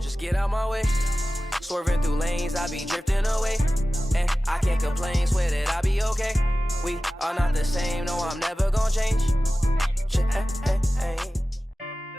just get out my way. Swerving through lanes, I be drifting away. And I can't complain, swear that I be okay. We are not the same, no, I'm never gonna change.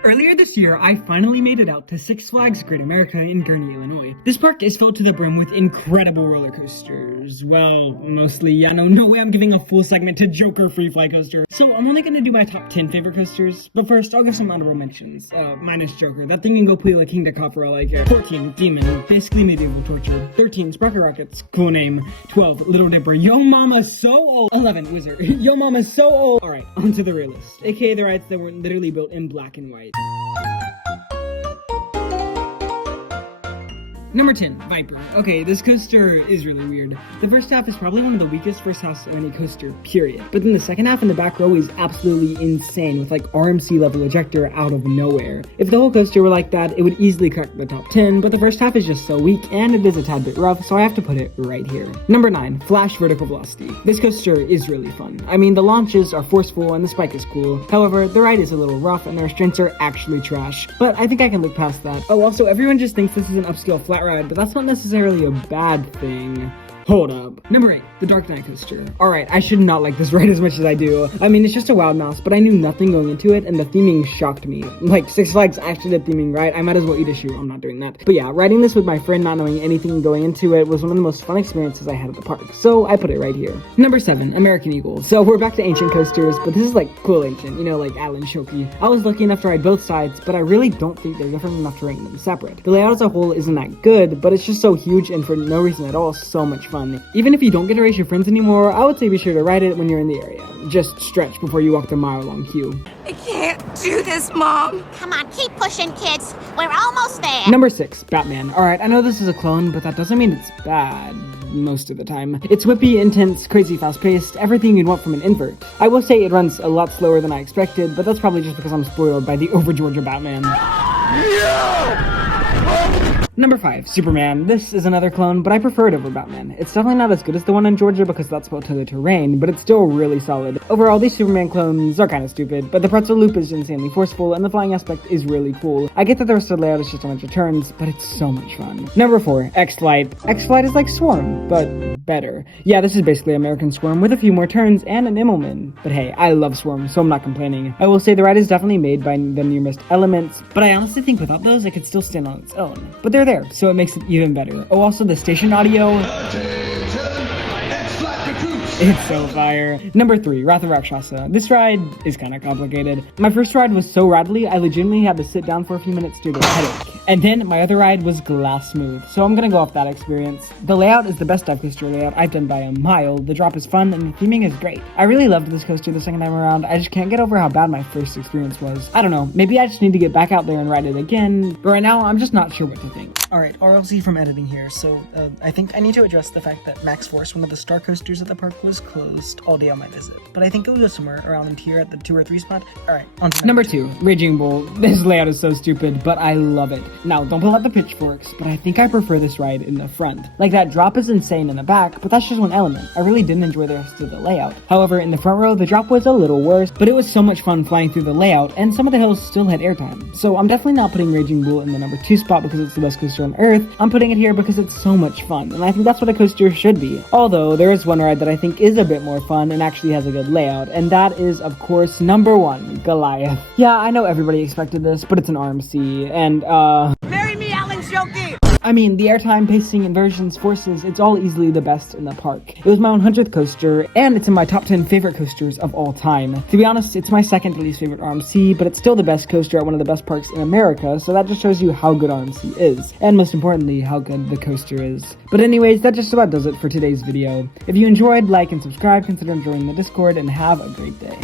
Earlier this year, I finally made it out to Six Flags Great America in Gurnee, Illinois. This park is filled to the brim with incredible roller coasters. Well, mostly, yeah, no way I'm giving a full segment to Joker Free Fly Coaster. So I'm only gonna do my top 10 favorite coasters. But first, I'll give some honorable mentions. Minus Joker. That thing can go play like King to Cop for all I care. 14, Demon. Basically medieval torture. 13, Sprocket Rockets. Cool name. 12, Little Dipper. Yo Mama's so old. 11, Wizard. Yo Mama's so old. Alright, on to the realist. AKA the rides that were literally built in black and white. Number 10, Viper. Okay, this coaster is really weird. The first half is probably one of the weakest first halves of any coaster, period. But then the second half in the back row is absolutely insane with like RMC level ejector out of nowhere. If the whole coaster were like that, it would easily crack the top 10, but the first half is just so weak and it is a tad bit rough, so I have to put it right here. Number 9, Flash Vertical Velocity. This coaster is really fun. I mean, the launches are forceful and the spike is cool. However, the ride is a little rough and the restraints are actually trash. But I think I can look past that. Oh, also, everyone just thinks this is an upscale flat ride, but that's not necessarily a bad thing. Hold up. Number 8, the Dark Knight Coaster. Alright, I should not like this ride as much as I do. I mean, it's just a wild mouse, but I knew nothing going into it, and the theming shocked me. Like, Six Flags actually did theming right. I might as well eat a shoe. I'm not doing that. But yeah, riding this with my friend, not knowing anything going into it, was one of the most fun experiences I had at the park. So I put it right here. Number 7, American Eagle. So we're back to ancient coasters, but this is like cool ancient, you know, like Alan Shoki. I was lucky enough to ride both sides, but I really don't think they're different enough to rank them separate. The layout as a whole isn't that good, but it's just so huge and for no reason at all, so much fun. Even if you don't get to race your friends anymore, I would say be sure to ride it when you're in the area. Just stretch before you walk the mile-long queue. I can't do this, Mom. Come on, keep pushing, kids. We're almost there. Number 6, Batman. Alright, I know this is a clone, but that doesn't mean it's bad. Most of the time. It's whippy, intense, crazy fast-paced, everything you'd want from an invert. I will say it runs a lot slower than I expected, but that's probably just because I'm spoiled by the over-Georgia Batman. Number 5, Superman. This is another clone, but I prefer it over Batman. It's definitely not as good as the one in Georgia because that's built to the terrain, but it's still really solid. Overall, these Superman clones are kind of stupid, but the pretzel loop is insanely forceful and the flying aspect is really cool. I get that the rest of the layout is just a bunch of turns, but it's so much fun. Number 4, X-Flight. X-Flight is like Swarm, but better. Yeah, this is basically American Swarm with a few more turns and an Immelman. But hey, I love Swarm, so I'm not complaining. I will say the ride is definitely made by the near-missed elements, but I honestly think without those, it could still stand on its own. But they're there, so it makes it even better. Oh, also the station audio. It's so fire. Number 3, Wrath of Rakshasa. This ride is kind of complicated. My first ride was so rattly, I legitimately had to sit down for a few minutes due to a headache. And then my other ride was glass smooth, so I'm gonna go off that experience. The layout is the best dive coaster layout I've done by a mile. The drop is fun and the theming is great. I really loved this coaster the second time around. I just can't get over how bad my first experience was. I don't know, maybe I just need to get back out there and ride it again, but right now I'm just not sure what to think. Alright, RLC from editing here. So I think I need to address the fact that Max Force, one of the star coasters at the park, was closed all day on my visit. But I think it will go somewhere around in here at the 2 or 3 spot. Alright, on to number 2, Raging Bull. This layout is so stupid, but I love it. Now, don't pull out the pitchforks, but I think I prefer this ride in the front. Like, that drop is insane in the back, but that's just one element. I really didn't enjoy the rest of the layout. However, in the front row, the drop was a little worse, but it was so much fun flying through the layout, and some of the hills still had airtime. So I'm definitely not putting Raging Bull in the number 2 spot because it's the best coaster on Earth. I'm putting it here because it's so much fun, and I think that's what a coaster should be. Although, there is one ride that I think is a bit more fun and actually has a good layout, and that is, of course, number 1, Goliath. Yeah, I know everybody expected this, but it's an RMC, and, Marry me, Alan Shoki! I mean, the airtime, pacing, inversions, forces, it's all easily the best in the park. It was my 100th coaster, and it's in my top 10 favorite coasters of all time. To be honest, it's my second least favorite RMC, but it's still the best coaster at one of the best parks in America, so that just shows you how good RMC is, and most importantly, how good the coaster is. But anyways, that just about does it for today's video. If you enjoyed, like and subscribe, consider joining the Discord, and have a great day.